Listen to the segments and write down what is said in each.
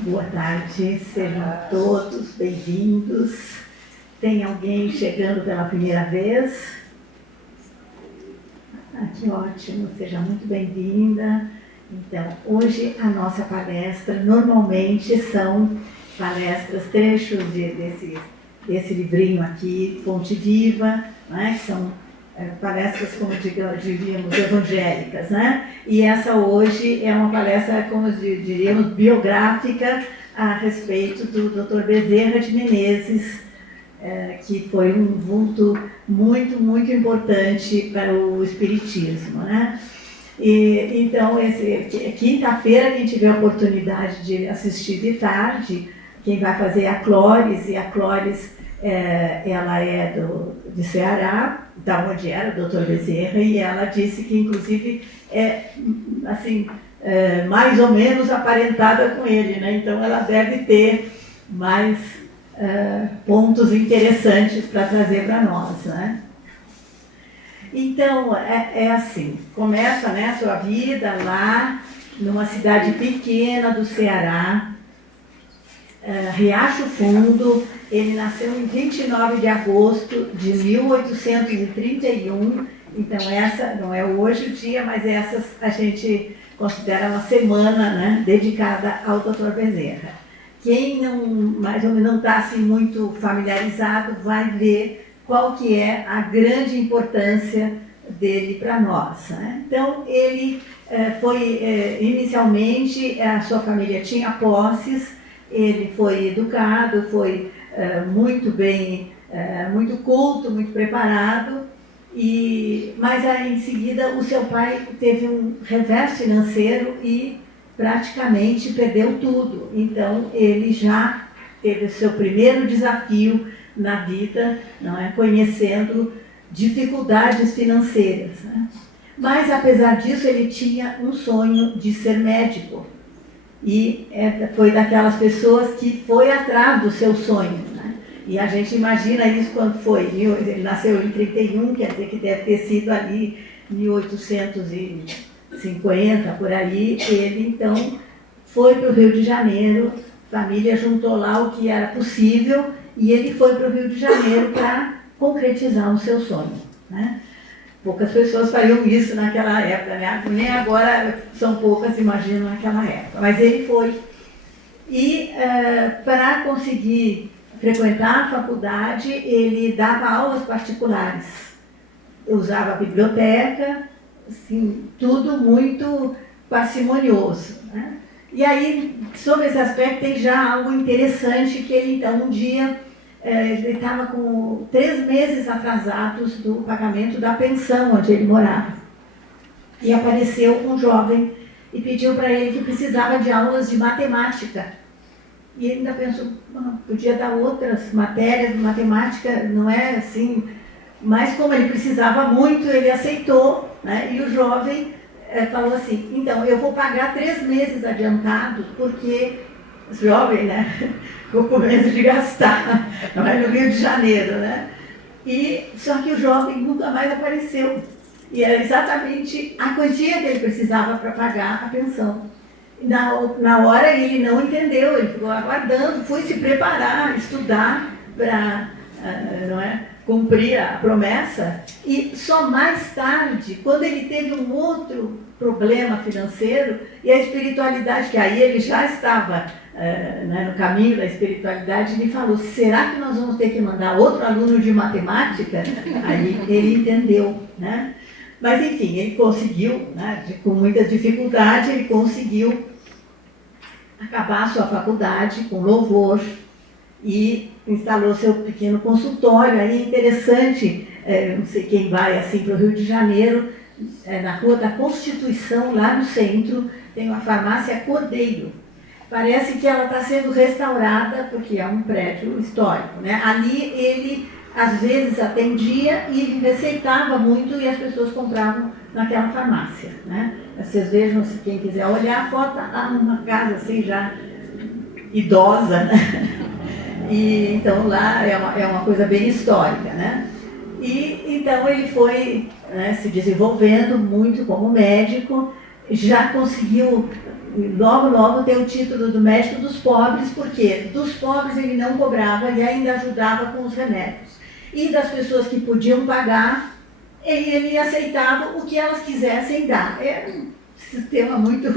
Boa tarde, sejam todos bem-vindos. Tem alguém chegando pela primeira vez? Que ótimo, seja muito bem-vinda. Então, hoje a nossa palestra, normalmente são palestras, trechos desse livrinho aqui, Fonte Viva, né, que são palestras, como diríamos, evangélicas, né? E essa hoje é uma palestra, como diríamos, biográfica a respeito do Dr. Bezerra de Menezes, que foi um vulto muito, muito importante para o espiritismo, né? E, então, quinta-feira, quem tiver a oportunidade de assistir de tarde, quem vai fazer é a Clóris, e a Clóris, ela é de Ceará, da onde era o Dr. Bezerra, e ela disse que, inclusive, assim, mais ou menos aparentada com ele, né? Então, ela deve ter mais pontos interessantes para trazer para nós, né? Então, é assim, começa, né, a sua vida lá numa cidade pequena do Ceará, Riacho Fundo. Ele nasceu em 29 de agosto de 1831, então essa não é hoje o dia, mas essa a gente considera uma semana, né, dedicada ao Dr. Bezerra. Quem não, mais ou menos não está assim, muito familiarizado vai ver qual que é a grande importância dele para nós, né? Então, ele inicialmente, a sua família tinha posses, ele foi educado, foi muito bem, muito culto, muito preparado, mas aí, em seguida o seu pai teve um revés financeiro e praticamente perdeu tudo. Então, ele já teve o seu primeiro desafio na vida, não é? Conhecendo dificuldades financeiras, né? Mas, apesar disso, ele tinha um sonho de ser médico. E foi daquelas pessoas que foi atrás do seu sonho, né? E a gente imagina isso quando foi. Ele nasceu em 31, quer dizer que deve ter sido ali 1850, por aí. Ele, então, foi para o Rio de Janeiro, a família juntou lá o que era possível, e ele foi para o Rio de Janeiro para concretizar o seu sonho, né? Poucas pessoas fariam isso naquela época, né? Nem agora são poucas, imaginam, naquela época. Mas ele foi. E para conseguir frequentar a faculdade, ele dava aulas particulares. Usava a biblioteca, assim, tudo muito parcimonioso, né? E aí, sobre esse aspecto, tem já algo interessante, que ele, então, um dia, ele estava com 3 meses atrasados do pagamento da pensão onde ele morava. E apareceu um jovem e pediu para ele que precisava de aulas de matemática. E ele ainda pensou, podia dar outras matérias, matemática não é assim, mas como ele precisava muito, ele aceitou, né? E o jovem falou assim, então, eu vou pagar 3 meses adiantado, porque o jovem, né, ficou com medo de gastar, não é, no Rio de Janeiro, né? Só que o jovem nunca mais apareceu. E era exatamente a quantia que ele precisava para pagar a pensão. Na hora ele não entendeu, ele ficou aguardando, foi se preparar, estudar para cumprir a promessa, e só mais tarde, quando ele teve um outro problema financeiro, e a espiritualidade, que aí ele já estava no caminho da espiritualidade, ele falou, será que nós vamos ter que mandar outro aluno de matemática? Aí ele entendeu, né? Mas enfim, ele conseguiu, né, com muita dificuldade, ele conseguiu acabar a sua faculdade com louvor e instalou seu pequeno consultório. Aí é interessante, não sei quem vai assim para o Rio de Janeiro, na Rua da Constituição, lá no centro, tem uma farmácia Cordeiro. Parece que ela está sendo restaurada, porque é um prédio histórico, né? Ali ele, às vezes, atendia e receitava muito, e as pessoas compravam naquela farmácia, né? Vocês vejam, se quem quiser olhar a foto, está numa casa assim já idosa, né? E então lá é uma coisa bem histórica, né? E então ele foi, né, se desenvolvendo muito como médico, já conseguiu logo, logo ter o título do médico dos pobres, porque dos pobres ele não cobrava e ainda ajudava com os remédios. E das pessoas que podiam pagar, ele aceitava o que elas quisessem dar. Era um sistema muito,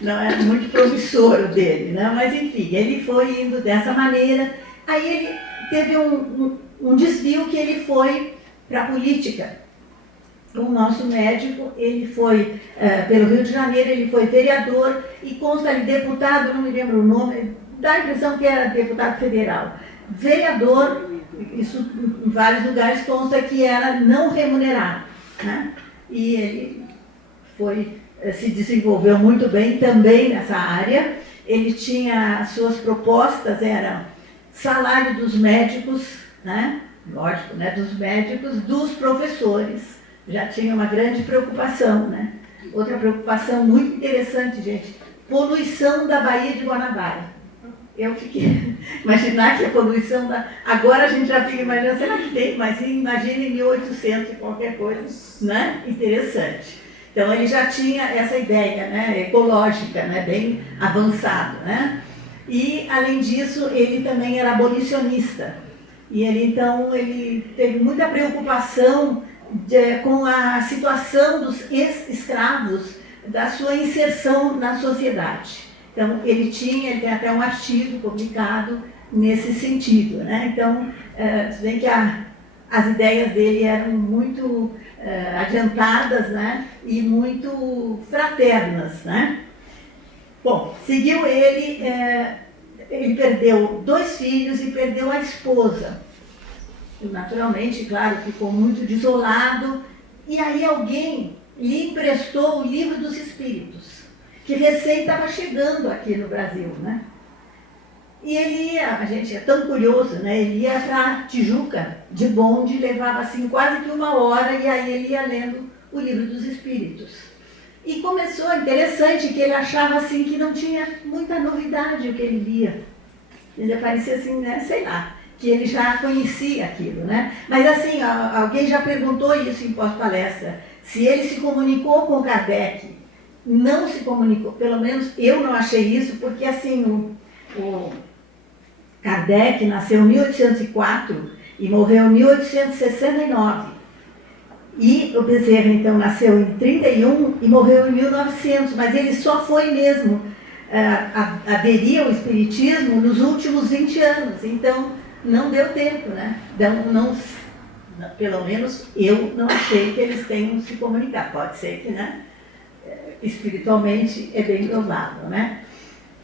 não era muito promissor o dele, né? Mas enfim, ele foi indo dessa maneira. Aí ele teve um desvio que ele foi para a política. O nosso médico, ele foi, pelo Rio de Janeiro, ele foi vereador e consta ali deputado, não me lembro o nome, dá a impressão que era deputado federal. Vereador, isso em vários lugares consta que era não remunerado, né? E ele foi, se desenvolveu muito bem também nessa área. Ele tinha, as suas propostas eram salário dos médicos, né? Lógico, né? Dos médicos, dos professores. Já tinha uma grande preocupação, né? Outra preocupação muito interessante, gente, poluição da Baía de Guanabara. Eu fiquei, imaginar que a poluição da... Agora a gente já fica imaginando, será que tem? Mas imagina em 1800 e qualquer coisa, né? Interessante. Então ele já tinha essa ideia, né? Ecológica, né? Bem avançada, né? E, além disso, ele também era abolicionista. E ele, então, ele teve muita preocupação com a situação dos ex-escravos, da sua inserção na sociedade. Então, ele tem até um artigo publicado nesse sentido, né? Então, se bem que as ideias dele eram muito adiantadas, né? E muito fraternas, né? Bom, seguiu ele, ele perdeu 2 filhos e perdeu a esposa. Naturalmente, claro, ficou muito desolado. E aí alguém lhe emprestou o Livro dos Espíritos, que recém estava chegando aqui no Brasil, né? E ele ia, a gente é tão curioso, né? Ele ia para Tijuca, de bonde, levava assim quase que 1 hora, e aí ele ia lendo o Livro dos Espíritos. E começou, interessante, que ele achava assim que não tinha muita novidade o que ele lia. Ele parecia assim, né? Sei lá, que ele já conhecia aquilo, né? Mas assim, alguém já perguntou isso em pós-palestra, se ele se comunicou com Kardec. Não se comunicou, pelo menos eu não achei isso, porque assim, o Kardec nasceu em 1804 e morreu em 1869. E o Bezerra, então, nasceu em 31 e morreu em 1900, mas ele só foi mesmo aderir ao Espiritismo nos últimos 20 anos, então não deu tempo, né? Então, pelo menos eu não achei que eles tenham se comunicado. Pode ser que, né? Espiritualmente é bem provável, né?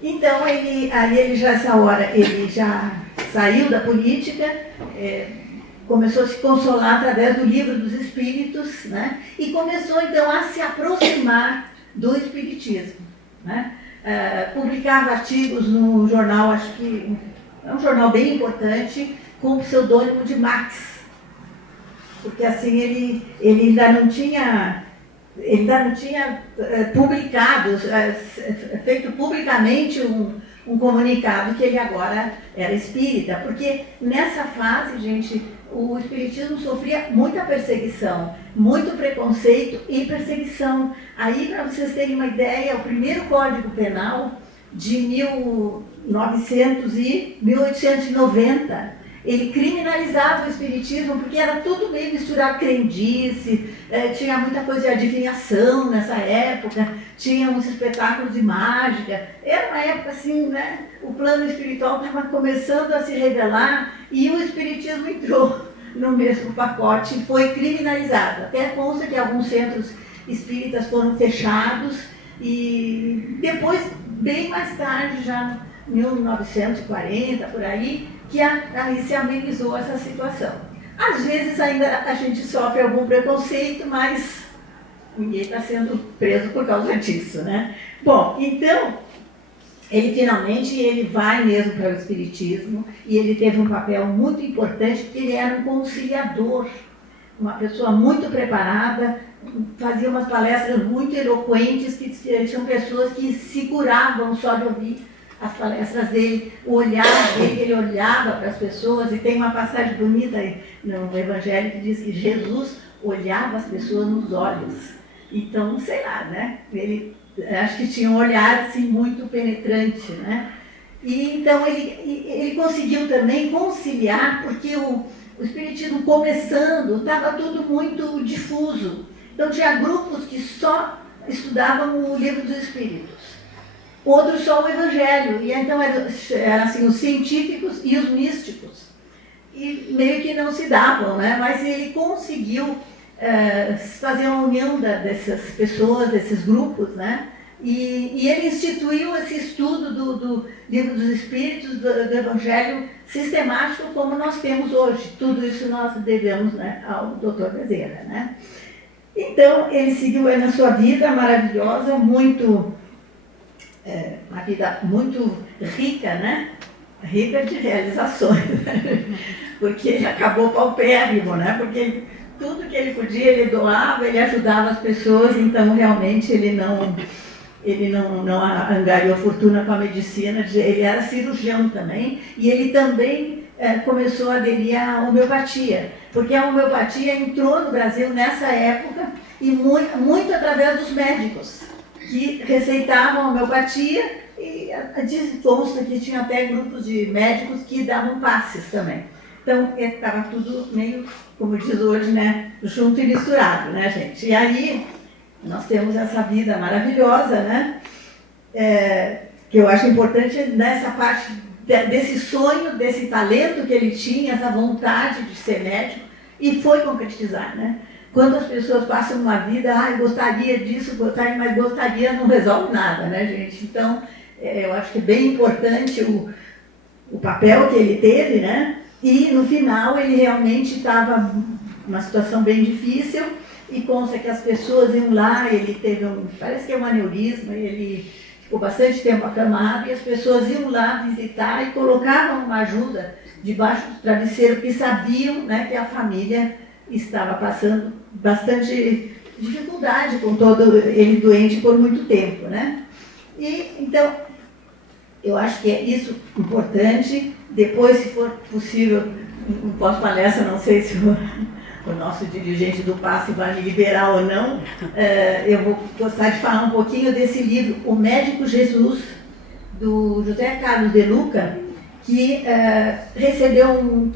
Então, ele já, essa hora, ele já saiu da política, começou a se consolar através do Livro dos Espíritos, né? E começou, então, a se aproximar do Espiritismo, né? Publicava artigos no jornal, acho que é um jornal bem importante, com o pseudônimo de Max, porque assim ele ainda não tinha publicado, feito publicamente um comunicado que ele agora era espírita, porque nessa fase, gente, o espiritismo sofria muita perseguição, muito preconceito e perseguição. Aí, para vocês terem uma ideia, o primeiro Código Penal de 1890, ele criminalizava o espiritismo, porque era tudo meio misturado, crendice, tinha muita coisa de adivinhação nessa época, tinha uns espetáculos de mágica. Era uma época assim, né? O plano espiritual estava começando a se revelar e o espiritismo entrou no mesmo pacote e foi criminalizado. Até consta que alguns centros espíritas foram fechados e depois, bem mais tarde, já em 1940, por aí se amenizou essa situação. Às vezes ainda a gente sofre algum preconceito, mas ninguém está sendo preso por causa disso, né? Bom, então, ele finalmente vai mesmo para o espiritismo e ele teve um papel muito importante, porque ele era um conciliador, uma pessoa muito preparada, fazia umas palestras muito eloquentes, que tinham pessoas que se curavam só de ouvir as palestras dele, o olhar dele, ele olhava para as pessoas, e tem uma passagem bonita no Evangelho que diz que Jesus olhava as pessoas nos olhos. Então, sei lá, né? Ele acho que tinha um olhar assim, muito penetrante, né? E então ele conseguiu também conciliar, porque o espiritismo começando estava tudo muito difuso. Então tinha grupos que só estudavam o Livro dos Espíritos, outros só o Evangelho, e então eram assim, os científicos e os místicos. E meio que não se davam, né? Mas ele conseguiu fazer uma união dessas pessoas, desses grupos, né? E ele instituiu esse estudo do Livro dos Espíritos, do Evangelho sistemático, como nós temos hoje. Tudo isso nós devemos, né, ao Dr. Bezerra, né? Então, ele seguiu aí na sua vida maravilhosa, uma vida muito rica, né? Rica de realizações, né? Porque ele acabou paupérrimo, né? Porque tudo que ele podia, ele doava, ele ajudava as pessoas, então realmente ele não angariou fortuna com a medicina, ele era cirurgião também, e ele também começou a aderir à homeopatia, porque a homeopatia entrou no Brasil nessa época, e muito através dos médicos, que receitavam homeopatia, e consta que tinha até grupos de médicos que davam passes também. Então, estava tudo meio, como diz hoje, né, junto e misturado, né, gente? E aí, nós temos essa vida maravilhosa, né? Que eu acho importante nessa parte desse sonho, desse talento que ele tinha, essa vontade de ser médico, e foi concretizar, né? Quantas pessoas passam uma vida, gostaria disso, mas gostaria não resolve nada, né, gente? Então, eu acho que é bem importante o papel que ele teve, né? E no final ele realmente estava numa situação bem difícil, e consta que as pessoas iam lá, ele teve parece que é um aneurisma, ele ficou bastante tempo acamado, e as pessoas iam lá visitar e colocavam uma ajuda debaixo do travesseiro, porque sabiam, né, que a família estava passando bastante dificuldade com todo ele doente por muito tempo, né? E então, eu acho que é isso importante. Depois, se for possível, um pós-palestra, não sei se o nosso dirigente do passe vai me liberar ou não, eu vou gostar de falar um pouquinho desse livro, O Médico Jesus, do José Carlos de Luca, que recebeu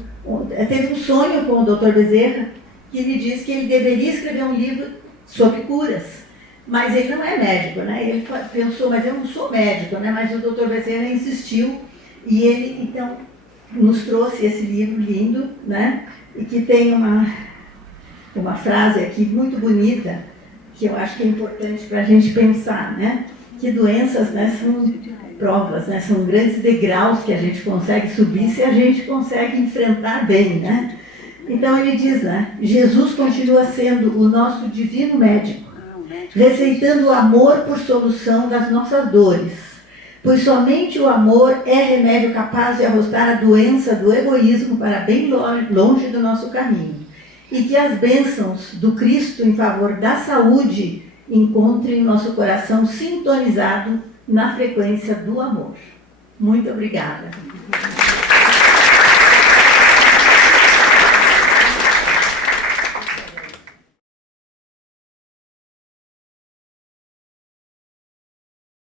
teve um sonho com o Dr. Bezerra, que lhe disse que ele deveria escrever um livro sobre curas. Mas ele não é médico, né? Ele pensou, mas eu não sou médico, né? Mas o Dr. Bezerra insistiu, e ele, então, nos trouxe esse livro lindo, né? E que tem uma frase aqui muito bonita, que eu acho que é importante para a gente pensar, né? Que doenças, né, são provas, né? São grandes degraus que a gente consegue subir se a gente consegue enfrentar bem, né? Então ele diz, né? Jesus continua sendo o nosso divino médico, receitando o amor por solução das nossas dores, pois somente o amor é remédio capaz de arrostar a doença do egoísmo para bem longe do nosso caminho, e que as bênçãos do Cristo em favor da saúde encontrem nosso coração sintonizado na frequência do amor. Muito obrigada.